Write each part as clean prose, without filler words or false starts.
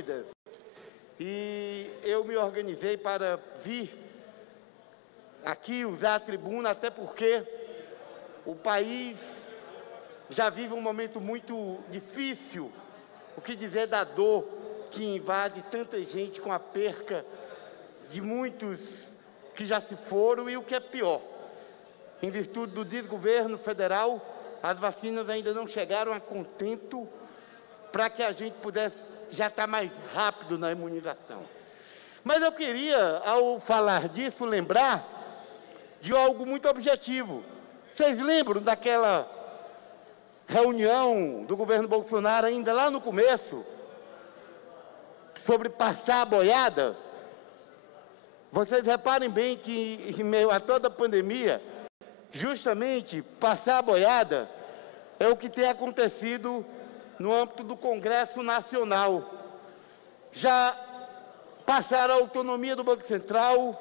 dúvidas e eu me organizei para vir aqui usar a tribuna, até porque o país já vive um momento muito difícil, o que dizer da dor que invade tanta gente com a perca de muitos que já se foram e o que é pior, em virtude do desgoverno federal, as vacinas ainda não chegaram a contento para que a gente pudesse já estar mais rápido na imunização. Mas eu queria, ao falar disso, lembrar de algo muito objetivo. Vocês lembram daquela reunião do governo Bolsonaro, ainda lá no começo, sobre passar a boiada? Vocês reparem bem que, em meio a toda a pandemia, justamente passar a boiada é o que tem acontecido no âmbito do Congresso Nacional. Já passaram a autonomia do Banco Central,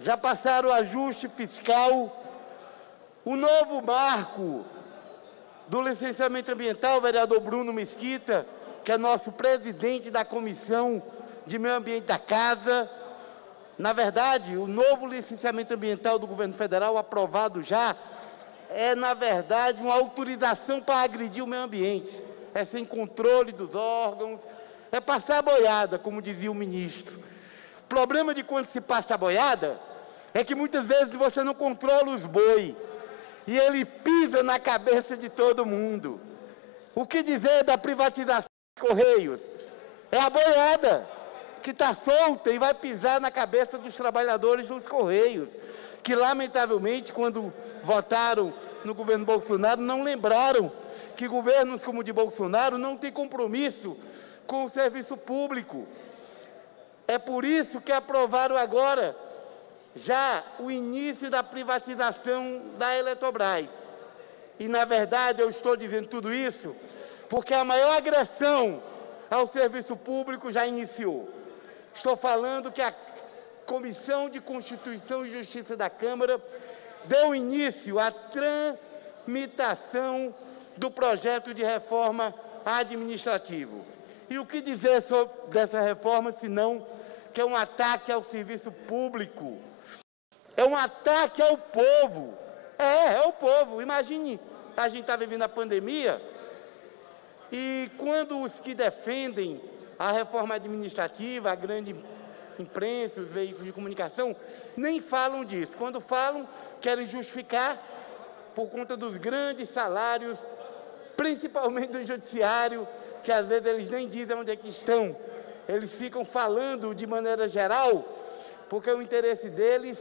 já passaram o ajuste fiscal, o novo marco do licenciamento ambiental, o vereador Bruno Mesquita, que é nosso presidente da Comissão de Meio Ambiente da Casa. Na verdade, o novo licenciamento ambiental do governo federal, aprovado já, é, na verdade, uma autorização para agredir o meio ambiente. É sem controle dos órgãos, é passar a boiada, como dizia o ministro. O problema de quando se passa a boiada é que muitas vezes você não controla os bois e ele pisa na cabeça de todo mundo. O que dizer da privatização dos Correios? É a boiada que está solta e vai pisar na cabeça dos trabalhadores dos Correios, que, lamentavelmente, quando votaram no governo Bolsonaro, não lembraram que governos como o de Bolsonaro não têm compromisso com o serviço público. É por isso que aprovaram agora já o início da privatização da Eletrobras. E, na verdade, eu estou dizendo tudo isso porque a maior agressão ao serviço público já iniciou. Estou falando que a Comissão de Constituição e Justiça da Câmara deu início à tramitação do projeto de reforma administrativa. E o que dizer dessa reforma, senão que é um ataque ao serviço público? É um ataque ao povo. É o povo. Imagine, a gente está vivendo a pandemia e quando os que defendem a reforma administrativa, a grande imprensa, os veículos de comunicação, nem falam disso. Quando falam, querem justificar por conta dos grandes salários, principalmente do judiciário, que às vezes eles nem dizem onde é que estão. Eles ficam falando de maneira geral, porque o interesse deles,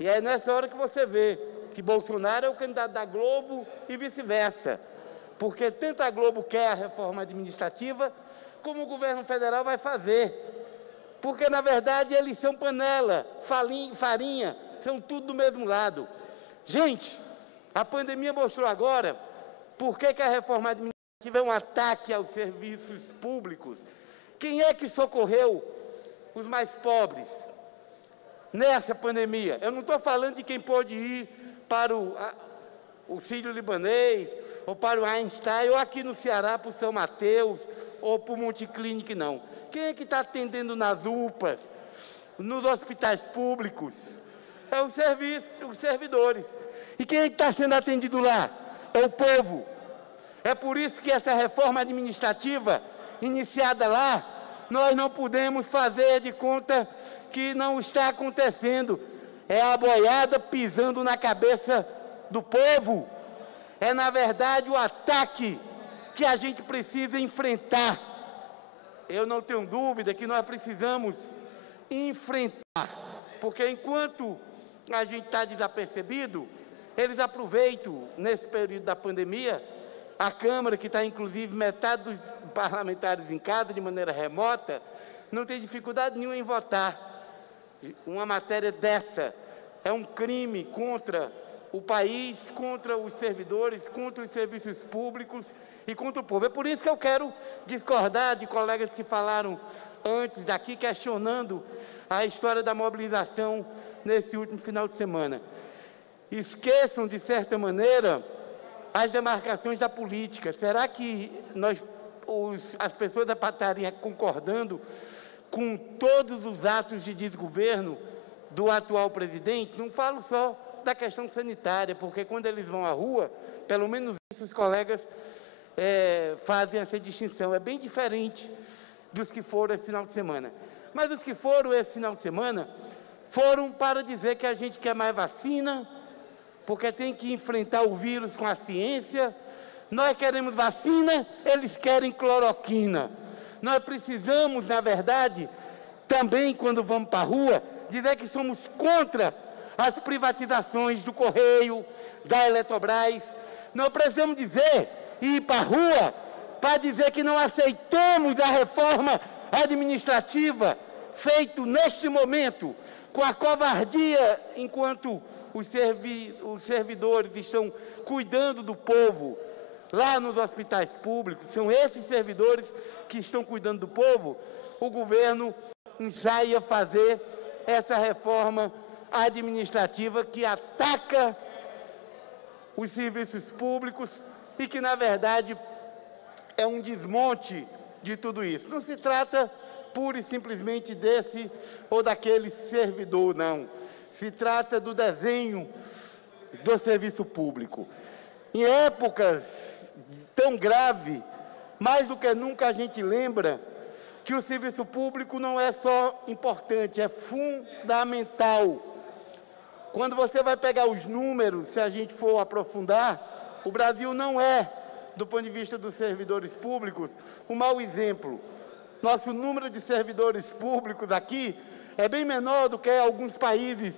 e é nessa hora que você vê que Bolsonaro é o candidato da Globo e vice-versa, porque tanto a Globo quer a reforma administrativa, como o governo federal vai fazer. Porque, na verdade, eles são panela, farinha, são tudo do mesmo lado. Gente, a pandemia mostrou agora por que a reforma administrativa é um ataque aos serviços públicos. Quem é que socorreu os mais pobres nessa pandemia? Eu não estou falando de quem pôde ir para o Sírio-Libanês, ou para o Einstein, ou aqui no Ceará para o São Mateus, ou para o Multiclínic, não. Quem é que está atendendo nas UPAs, nos hospitais públicos? É o serviço, os servidores. E quem é que está sendo atendido lá? É o povo. É por isso que essa reforma administrativa, iniciada lá, nós não podemos fazer de conta que não está acontecendo. É a boiada pisando na cabeça do povo. É, na verdade, o ataque que a gente precisa enfrentar. Eu não tenho dúvida que nós precisamos enfrentar, porque enquanto a gente está desapercebido, eles aproveitam, nesse período da pandemia, a Câmara, que está, inclusive, metade dos parlamentares em casa, de maneira remota, não tem dificuldade nenhuma em votar. Uma matéria dessa é um crime contra o país, contra os servidores, contra os serviços públicos e contra o povo. É por isso que eu quero discordar de colegas que falaram antes daqui, questionando a história da mobilização nesse último final de semana. Esqueçam, de certa maneira, as demarcações da política. Será que nós as pessoas da estarem concordando com todos os atos de desgoverno do atual presidente. Não falo só da questão sanitária, porque quando eles vão à rua, pelo menos isso os colegas fazem essa distinção. É bem diferente dos que foram esse final de semana. Mas os que foram esse final de semana foram para dizer que a gente quer mais vacina, porque tem que enfrentar o vírus com a ciência. Nós queremos vacina, eles querem cloroquina. Nós precisamos, na verdade, também, quando vamos para a rua, dizer que somos contra as privatizações do Correio, da Eletrobras. Nós precisamos dizer, e ir para a rua, para dizer que não aceitamos a reforma administrativa feita neste momento, com a covardia, enquanto os servidores estão cuidando do povo lá nos hospitais públicos. São esses servidores que estão cuidando do povo. O governo ensaia fazer essa reforma administrativa que ataca os serviços públicos e que, na verdade, é um desmonte de tudo isso. Não se trata pura e simplesmente desse ou daquele servidor, não. Se trata do desenho do serviço público. Em épocas tão graves, mais do que nunca a gente lembra que o serviço público não é só importante, é fundamental. Quando você vai pegar os números, se a gente for aprofundar, o Brasil não é, do ponto de vista dos servidores públicos, um mau exemplo. Nosso número de servidores públicos aqui é bem menor do que alguns países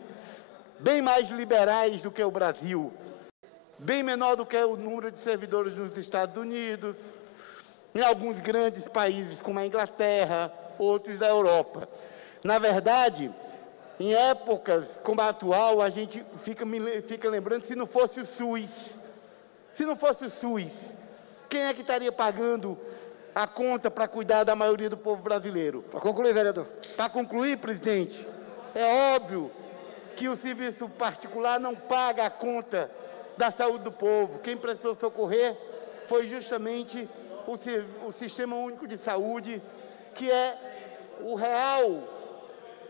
bem mais liberais do que o Brasil, bem menor do que o número de servidores nos Estados Unidos, em alguns grandes países como a Inglaterra, outros da Europa. Na verdade, em épocas como a atual, a gente fica lembrando, se não fosse o SUS, quem é que estaria pagando a conta para cuidar da maioria do povo brasileiro? Para concluir, vereador. Para concluir, presidente, é óbvio que o serviço particular não paga a conta da saúde do povo. Quem precisou socorrer foi justamente o Sistema Único de Saúde, que é o real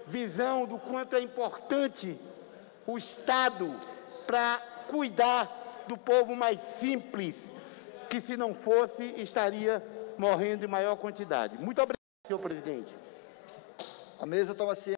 visão do quanto é importante o Estado para cuidar do povo mais simples, que se não fosse, estaria morrendo em maior quantidade. Muito obrigado, senhor presidente. A mesa toma ciência.